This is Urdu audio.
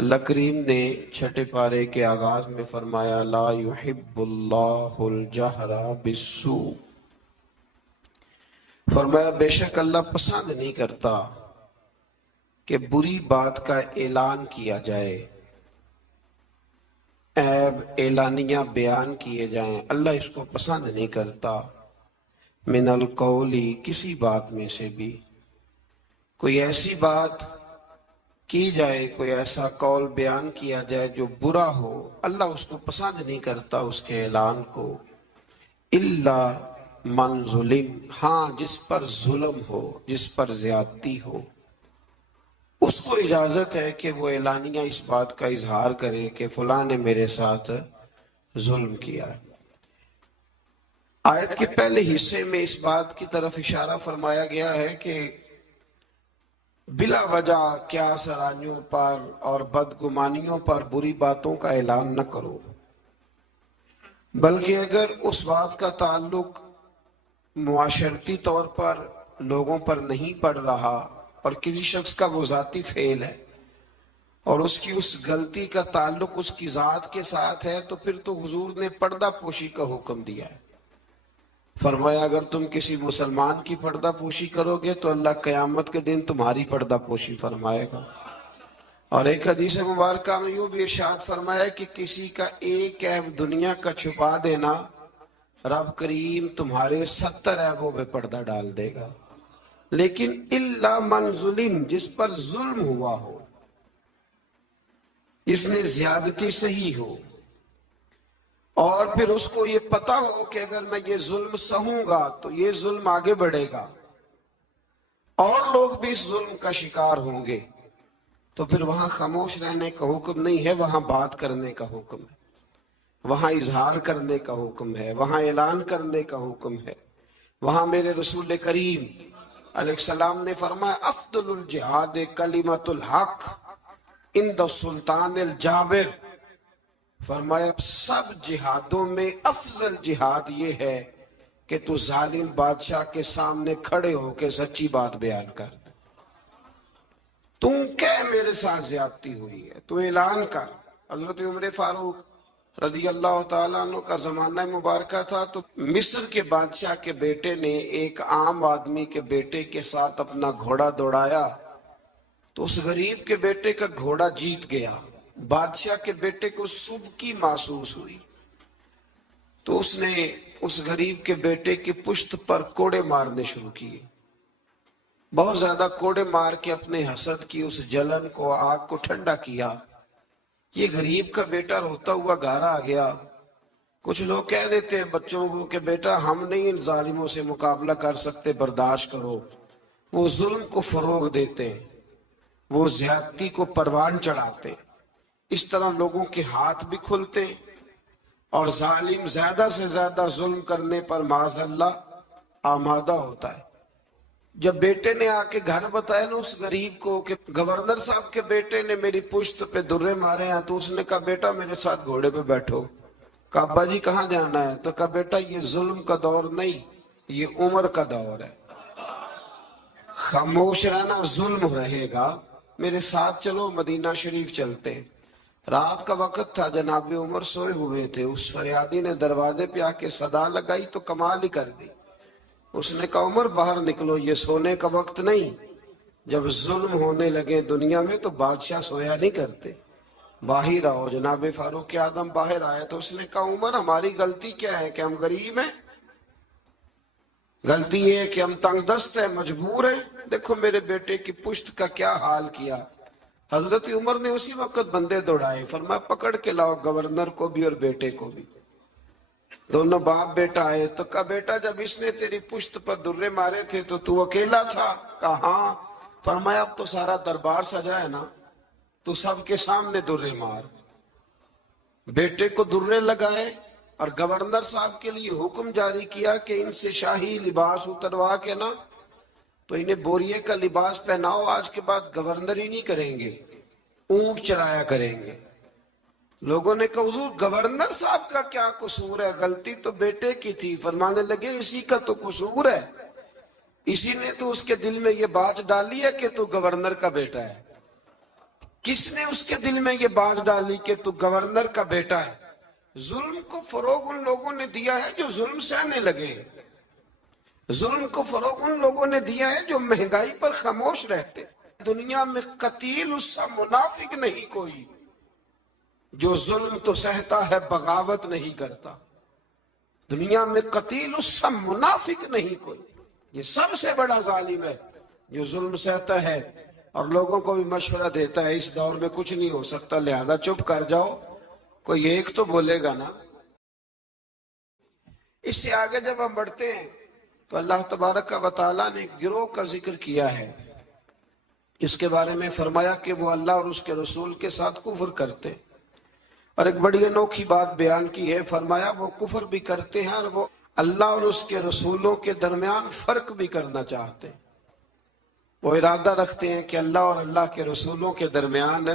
اللہ کریم نے چھٹے پارے کے آغاز میں فرمایا لا یحب اللہ الجہر بالسوء، فرمایا بے شک اللہ پسند نہیں کرتا کہ بری بات کا اعلان کیا جائے، عیب اعلانیہ بیان کیے جائیں، اللہ اس کو پسند نہیں کرتا۔ من القولی، کسی بات میں سے بھی کوئی ایسی بات کی جائے، کوئی ایسا قول بیان کیا جائے جو برا ہو، اللہ اس کو پسند نہیں کرتا اس کے اعلان کو۔ الا من ظلم، ہاں جس پر ظلم ہو، جس پر زیادتی ہو، اس کو اجازت ہے کہ وہ اعلانیہ اس بات کا اظہار کرے کہ فلاں نے میرے ساتھ ظلم کیا ہے۔ آیت کے پہلے حصے میں اس بات کی طرف اشارہ فرمایا گیا ہے کہ بلا وجہ کیا سرانیوں پر اور بدگمانیوں پر بری باتوں کا اعلان نہ کرو، بلکہ اگر اس بات کا تعلق معاشرتی طور پر لوگوں پر نہیں پڑ رہا اور کسی شخص کا وہ ذاتی فعل ہے اور اس کی اس غلطی کا تعلق اس کی ذات کے ساتھ ہے، تو پھر تو حضور نے پردہ پوشی کا حکم دیا ہے۔ فرمایا اگر تم کسی مسلمان کی پردہ پوشی کرو گے تو اللہ قیامت کے دن تمہاری پردہ پوشی فرمائے گا۔ اور ایک حدیث مبارکہ میں یوں بھی ارشاد فرمایا کہ کسی کا ایک عیب دنیا کا چھپا دینا، رب کریم تمہارے 70 عیبوں پہ پردہ ڈال دے گا۔ لیکن الا من ظلم، جس پر ظلم ہوا ہو، اس نے زیادتی صحیح ہو، اور پھر اس کو یہ پتا ہو کہ اگر میں یہ ظلم سہوں گا تو یہ ظلم آگے بڑھے گا اور لوگ بھی اس ظلم کا شکار ہوں گے، تو پھر وہاں خاموش رہنے کا حکم نہیں ہے، وہاں بات کرنے کا حکم ہے، وہاں اظہار کرنے کا حکم ہے، وہاں اعلان کرنے کا حکم ہے۔ وہاں میرے رسول کریم علیہ السلام نے فرمایا افضل الجہاد کلمۃ الحق عند السلطان الجابر، فرمایا سب جہادوں میں افضل جہاد یہ ہے کہ تو ظالم بادشاہ کے سامنے کھڑے ہو کے سچی بات بیان کر، تم کہ میرے ساتھ زیادتی ہوئی ہے تو اعلان کر۔ حضرت عمر فاروق رضی اللہ تعالیٰ عنہ کا زمانہ مبارکہ تھا، تو مصر کے بادشاہ کے بیٹے نے ایک عام آدمی کے بیٹے کے ساتھ اپنا گھوڑا دوڑایا، تو اس غریب کے بیٹے کا گھوڑا جیت گیا۔ بادشاہ کے بیٹے کو سبکی محسوس ہوئی، تو اس نے اس غریب کے بیٹے کی پشت پر کوڑے مارنے شروع کیے، بہت زیادہ کوڑے مار کے اپنے حسد کی اس جلن کو، آگ کو ٹھنڈا کیا۔ یہ غریب کا بیٹا روتا ہوا گھر آ گیا۔ کچھ لوگ کہہ دیتے ہیں بچوں کو کہ بیٹا ہم نہیں ان ظالموں سے مقابلہ کر سکتے، برداشت کرو۔ وہ ظلم کو فروغ دیتے ہیں، وہ زیادتی کو پروان چڑھاتے ہیں، اس طرح لوگوں کے ہاتھ بھی کھلتے ہیں اور ظالم زیادہ سے زیادہ ظلم کرنے پر معاذ اللہ آمادہ ہوتا ہے۔ جب بیٹے نے آ کے گھر بتایا نا اس غریب کو کہ گورنر صاحب کے بیٹے نے میری پشت پہ درے مارے ہیں، تو اس نے کہا بیٹا میرے ساتھ گھوڑے پہ بیٹھو۔ کہا ابا جی کہاں جانا ہے؟ تو کہا بیٹا یہ ظلم کا دور نہیں، یہ عمر کا دور ہے، خاموش رہنا ظلم رہے گا، میرے ساتھ چلو مدینہ شریف چلتے ہیں۔ رات کا وقت تھا، جناب عمر سوئے ہوئے تھے، اس فریادی نے دروازے پہ آ کے صدا لگائی تو کمال ہی کر دی۔ اس نے کہا عمر باہر نکلو، یہ سونے کا وقت نہیں، جب ظلم ہونے لگے دنیا میں تو بادشاہ سویا نہیں کرتے، باہر آؤ۔ جناب فاروق اعظم باہر آئے تو اس نے کہا عمر ہماری غلطی کیا ہے کہ ہم غریب ہیں؟ غلطی یہ ہے کہ ہم تنگ دست ہیں، مجبور ہیں، دیکھو میرے بیٹے کی پشت کا کیا حال کیا۔ حضرت عمر نے اسی وقت بندے دوڑائے، فرمایا پکڑ کے لاؤ گورنر کو بھی اور بیٹے کو بھی۔ دونوں باپ بیٹا آئے تو کہا بیٹا جب اس نے تیری پشت پر درے مارے تھے تو تو اکیلا تھا؟ کہا ہاں۔ فرمایا اب تو سارا دربار سجا ہے نا، تو سب کے سامنے درے مار۔ بیٹے کو درے لگائے اور گورنر صاحب کے لیے حکم جاری کیا کہ ان سے شاہی لباس اتروا کے نا تو انہیں بوریے کا لباس پہناؤ، آج کے بعد گورنر ہی نہیں کریں گے، اونٹ چرایا کریں گے۔ لوگوں نے کہا حضور گورنر صاحب کا کیا قصور ہے، غلطی تو بیٹے کی تھی۔ فرمانے لگے اسی کا تو قصور ہے، اسی نے تو اس کے دل میں یہ بات ڈالی ہے کہ تو گورنر کا بیٹا ہے۔ کس نے اس کے دل میں یہ بات ڈالی کہ تو گورنر کا بیٹا ہے؟ ظلم کو فروغ ان لوگوں نے دیا ہے جو ظلم سہنے لگے ہیں. ظلم کو فروغ ان لوگوں نے دیا ہے جو مہنگائی پر خاموش رہتے. دنیا میں قتیل اس سا منافق نہیں کوئی جو ظلم تو سہتا ہے بغاوت نہیں کرتا. دنیا میں قتیل اس سا منافق نہیں کوئی. یہ سب سے بڑا ظالم ہے جو ظلم سہتا ہے اور لوگوں کو بھی مشورہ دیتا ہے اس دور میں کچھ نہیں ہو سکتا لہذا چپ کر جاؤ، کوئی ایک تو بولے گا نا. اس سے آگے جب ہم بڑھتے ہیں تو اللہ تبارک و تعالیٰ نے گروہ کا ذکر کیا ہے. اس کے بارے میں فرمایا کہ وہ اللہ اور اس کے رسول کے ساتھ کفر کرتے، اور ایک بڑی انوکھی بات بیان کی ہے. فرمایا وہ کفر بھی کرتے ہیں اور وہ اللہ اور اس کے رسولوں کے درمیان فرق بھی کرنا چاہتے ہیں. وہ ارادہ رکھتے ہیں کہ اللہ اور اللہ کے رسولوں کے درمیان